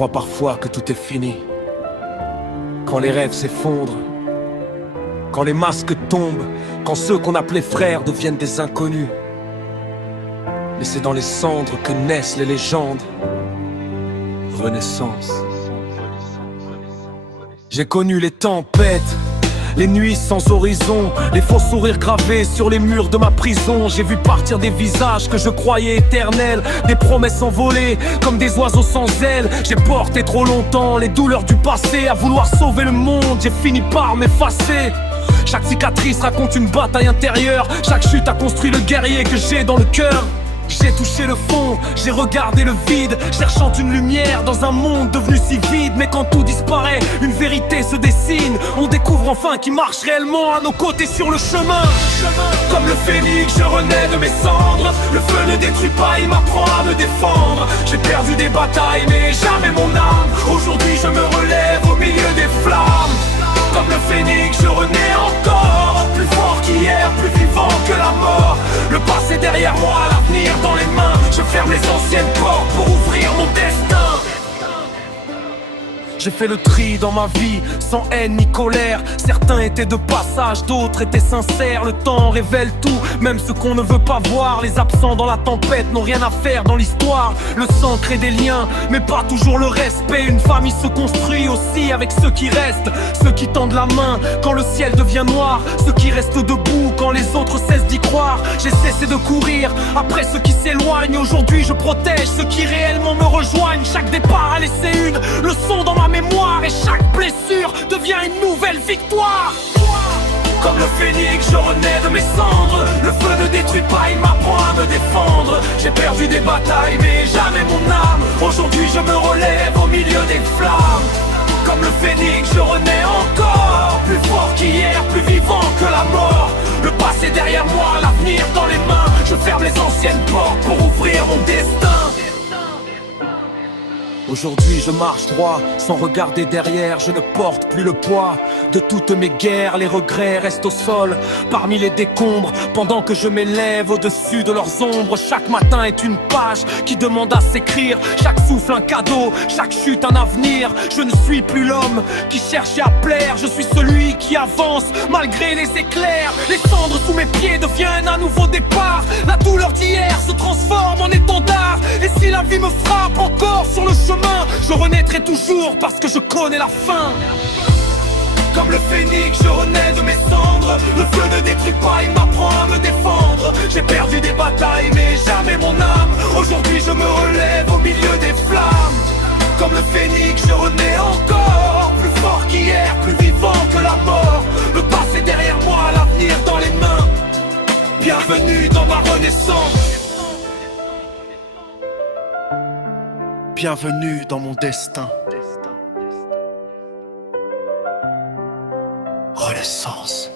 crois parfois que tout est fini. Quand les rêves s'effondrent, quand les masques tombent, quand ceux qu'on appelait frères deviennent des inconnus. Mais c'est dans les cendres que naissent les légendes. Renaissance. J'ai connu les tempêtes, les nuits sans horizon, les faux sourires gravés sur les murs de ma prison. J'ai vu partir des visages que je croyais éternels, des promesses envolées comme des oiseaux sans ailes. J'ai porté trop longtemps les douleurs du passé, à vouloir sauver le monde, j'ai fini par m'effacer. Chaque cicatrice raconte une bataille intérieure, chaque chute a construit le guerrier que j'ai dans le cœur. J'ai touché le fond, j'ai regardé le vide, cherchant une lumière dans un monde devenu si vide. Mais quand tout disparaît, une vérité se dessine. On découvre enfin qui marche réellement à nos côtés sur le chemin. Comme le phénix, je renais de mes cendres. Le feu ne détruit pas, il m'apprend à me défendre. J'ai perdu des batailles, mais jamais mon âme. Aujourd'hui je me relève au milieu des flammes. Comme le phénix, je renais encore, plus fort qu'hier, plus vivant que la mort. Le passé derrière moi, l'avenir dans les mains. Je ferme les anciennes portes pour ouvrir mon destin. J'ai fait le tri dans ma vie, sans haine ni colère. Certains étaient de passage, d'autres étaient sincères. Le temps révèle tout, même ce qu'on ne veut pas voir. Les absents dans la tempête n'ont rien à faire dans l'histoire. Le sang crée des liens, mais pas toujours le respect. Une famille se construit aussi avec ceux qui restent. Ceux qui tendent la main quand le ciel devient noir. Ceux qui restent debout quand les autres cessent d'y croire. J'ai cessé de courir après ceux qui s'éloignent. Aujourd'hui je protège ceux qui réellement me rejoignent. Chaque départ a laissé une leçon dans ma mémoire, et chaque blessure devient une nouvelle victoire. Comme le phénix, je renais de mes cendres. Le feu ne détruit pas, il m'apprend à me défendre. J'ai perdu des batailles, mais jamais mon âme. Aujourd'hui je me relève au milieu des flammes. Comme le phénix, je renais encore, plus fort qu'hier, plus vivant que la mort. Le passé derrière moi, l'avenir dans les mains. Je ferme les anciennes portes pour ouvrir mon destin. Aujourd'hui je marche droit, sans regarder derrière. Je ne porte plus le poids de toutes mes guerres. Les regrets restent au sol, parmi les décombres, pendant que je m'élève au-dessus de leurs ombres. Chaque matin est une page qui demande à s'écrire. Chaque souffle un cadeau, chaque chute un avenir. Je ne suis plus l'homme qui cherchait à plaire. Je suis celui qui avance malgré les éclairs. Les cendres sous mes pieds deviennent un nouveau départ. La douleur d'hier se transforme en étendard. Et si la vie me frappe encore sur le chemin, je renaîtrai toujours parce que je connais la fin. Comme le phénix, je renais de mes cendres. Le feu ne détruit pas, il m'apprend à me défendre. J'ai perdu des batailles, mais jamais mon âme. Aujourd'hui je me relève au milieu des flammes. Comme le phénix, je renais encore, plus fort qu'hier, plus vivant que la mort. Le passé derrière moi, l'avenir dans les mains. Bienvenue dans ma renaissance. Bienvenue dans mon destin. Renaissance.